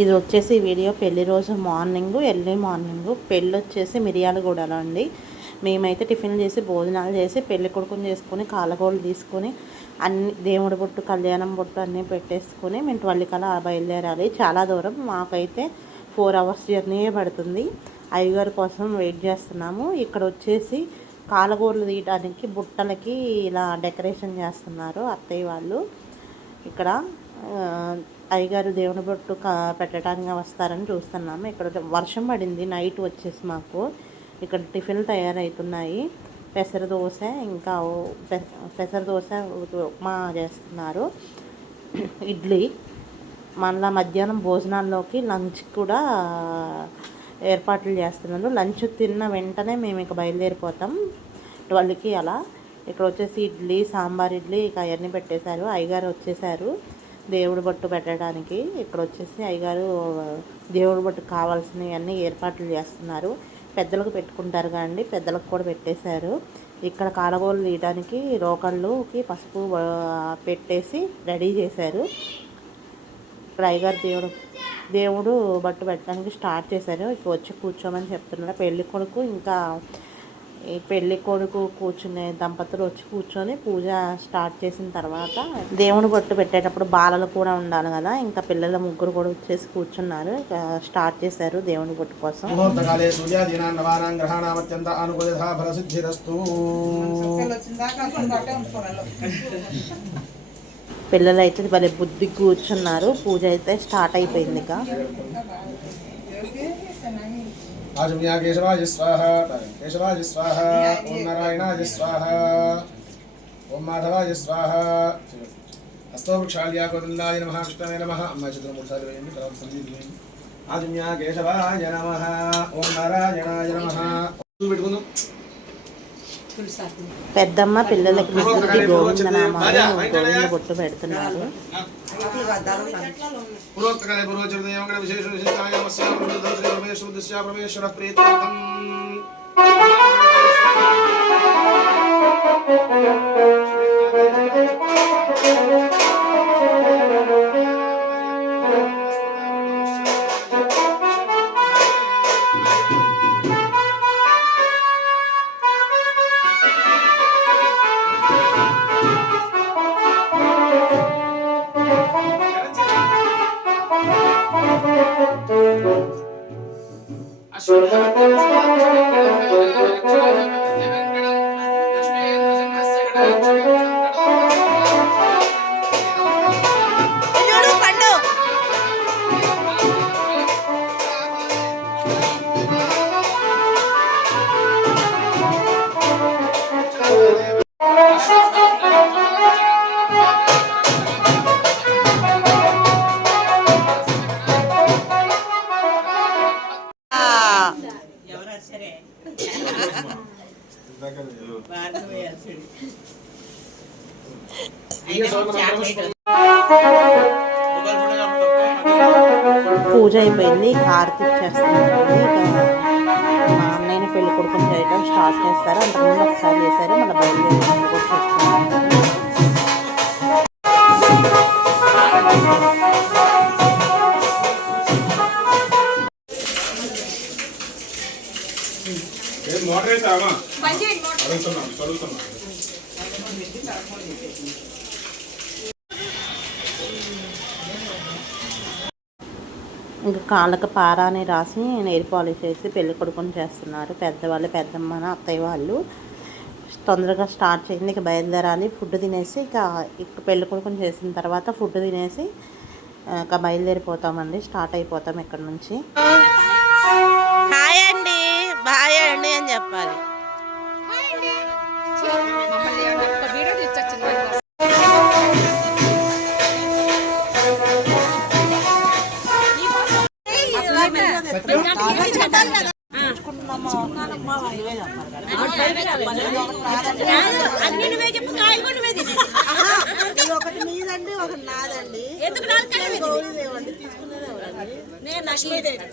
ఇది వచ్చేసి వీడియో పెళ్లి రోజు మార్నింగ్, ఎర్లీ మార్నింగ్. పెళ్ళి వచ్చేసి మిర్యాలగూడలో అండి. మేమైతే టిఫిన్ చేసి భోజనాలు చేసి పెళ్లి కొడుకుని చేసుకొని కాళ్ళగోళ్ళు తీసుకొని అన్ని దేవుడి బొట్టు, కళ్యాణం బొట్టు అన్నీ పెట్టేసుకొని మేము 12 కల్లా బయలుదేరాలి. చాలా దూరం, మాకైతే 4 అవర్స్ జర్నీ పడుతుంది. అయ్యగారి కోసం వెయిట్ చేస్తున్నాము. ఇక్కడ వచ్చేసి కాళ్ళగోళ్ళు తీయడానికి బుట్టలకి ఇలా డెకరేషన్ చేస్తున్నారు అత్తయ్య వాళ్ళు. ఇక్కడ అయ్యగారు దేవుని బొట్టు పెట్టడానికి వస్తారని చూస్తున్నాము. ఇక్కడ వర్షం పడింది నైట్ వచ్చేసి మాకు. ఇక్కడ టిఫిన్లు తయారవుతున్నాయి. పెసర దోశ, ఇంకా పెసర దోశ, ఉప్మా చేస్తున్నారు, ఇడ్లీ. మళ్ళీ మధ్యాహ్నం భోజనాల్లోకి లంచ్ కూడా ఏర్పాట్లు చేస్తున్నారు. లంచ్ తిన్న వెంటనే మేము ఇక బయలుదేరిపోతాం 12కి అలా. ఇక్కడ వచ్చేసి ఇడ్లీ, సాంబార్ ఇడ్లీ ఇక అవన్నీ పెట్టేశారు. అయ్యగారు వచ్చేసారు దేవుడి బొట్టు పెట్టడానికి. ఇక్కడ వచ్చేసి అయ్యగారు దేవుడి బొట్టుకు కావాల్సినవన్నీ ఏర్పాట్లు చేస్తున్నారు. పెద్దలకు పెట్టుకుంటారు కానీ పెద్దలకు కూడా పెట్టేశారు. ఇక్కడ కాలగోలు తీయడానికి రోకళ్ళుకి పసుపు పెట్టేసి రెడీ చేశారు. ఇక్కడ అయ్యగారు దేవుడు బొట్టు పెట్టడానికి స్టార్ట్ చేశారు. ఇక వచ్చి కూర్చోమని చెప్తున్నారు. పెళ్లి కొడుకు ఇంకా ఈ పెళ్లి కొడుకు కూర్చునే దంపతులు వచ్చి కూర్చొని పూజ స్టార్ట్ చేసిన తర్వాత దేవుని బొట్టు పెట్టేటప్పుడు బాలలు కూడా ఉండాలి కదా, ఇంకా పిల్లల ముగ్గురు కూడా వచ్చేసి కూర్చున్నారు. ఇక స్టార్ట్ చేశారు దేవుని బొట్టు కోసం. పిల్లలు అయితే భలే బుద్ధి కూర్చున్నారు. పూజ అయితే స్టార్ట్ అయిపోయింది. ఇక आजम्या केशवाय स्वाहा, केशवाय स्वाहा, ओम नारायणाय स्वाहा, ओम माधवाय स्वाहा, हस्तो वृक्षाल्या गोविंदाय नमः, कृष्णाय नमः, अम्मा चतुर्मुखाय वेयं तरव संदीपे। आजम्या केशवाय नमः, ओम नारायणाय नमः। పెట్టుకుందాం. పెద్దమ్మ పిల్లలకి విసురుకి గోవిందనామాలు గోవింద బొట్టు పెడుతున్నారు. పూర్వోక్తకాలే పూర్వచరితయోగణ విశేష విశిష్టాయ నమస్య శ్రీ పరమేశ్వర దిశ్య పరమేశ్వర ప్రీత్యర్థం పూజ అయిపోయింది. హారతి ఇచ్చేస్తున్నారు. మా అన్నయ్యని పెళ్లి కొడుకుని చేయడం స్టార్ట్ చేస్తారు. అంతకుముందు ఒకసారి చేశారు, మళ్ళీ బయలుదేరి కూడా చేస్తున్నారు. ఇంకా కాళ్ళకు పారాని రాసి నెయిల్ పాలిష్ చేసి పెళ్లి కొడుకుని చేస్తున్నారు. పెద్దవాళ్ళు, పెద్దమ్మ, అత్తయ్య వాళ్ళు. తొందరగా స్టార్ట్ చేయండి, ఇక బయలుదేరాలి. ఫుడ్ తినేసి ఇక పెళ్లి కొడుకుని చేసిన తర్వాత ఫుడ్ తినేసి ఇక బయలుదేరిపోతామండి. స్టార్ట్ అయిపోతాం ఇక్కడ నుంచి. హాయ్ అండి, బాయ్ అండి అని చెప్పాలి. ఒకటి మీదండి, ఒకటి నాదండి. నేను లక్ష్మీదేవి.